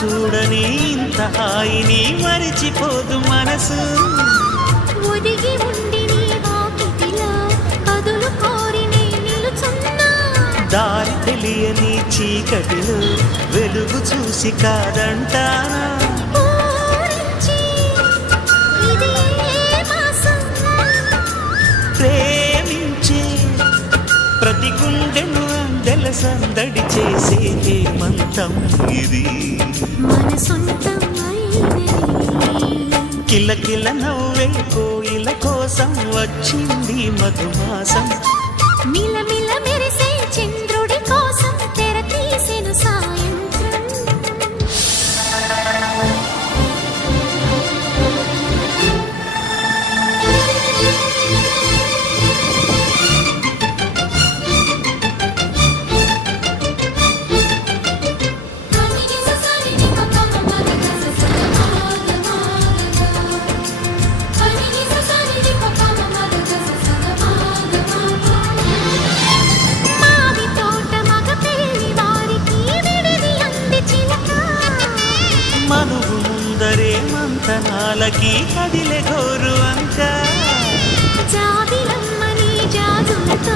చూడని ఇంత హాయిని మరిచిపోదు మనసు. ఒదిగి ఉండి నీ వాకిటిలో కదులు కోరి నే నిలుచున్నా. దారి తెలియని చీకటిలో వెలుగు చూసి కాదంటానా. ఊరించి ఇదే మాసం ప్రేమించే ప్రతి గుండెను అందెల సందడి చేసే హేమంతం ఇది. మన సొంతం అయినది. కిలకిల నవ్వే కోయిల కోసం వచ్చింది మధుమాసం. మిలమిల మెరిసే చంద్రుడి కోసం తెర తీసెను సాయంత్రం. మావి తోట మగ పెళ్లి వారికి విడిది అంది చిలక. మనువు ముందరే మంతనాలకి కదిలే గోరు అంక. జాబిలమ్మని జాజులతో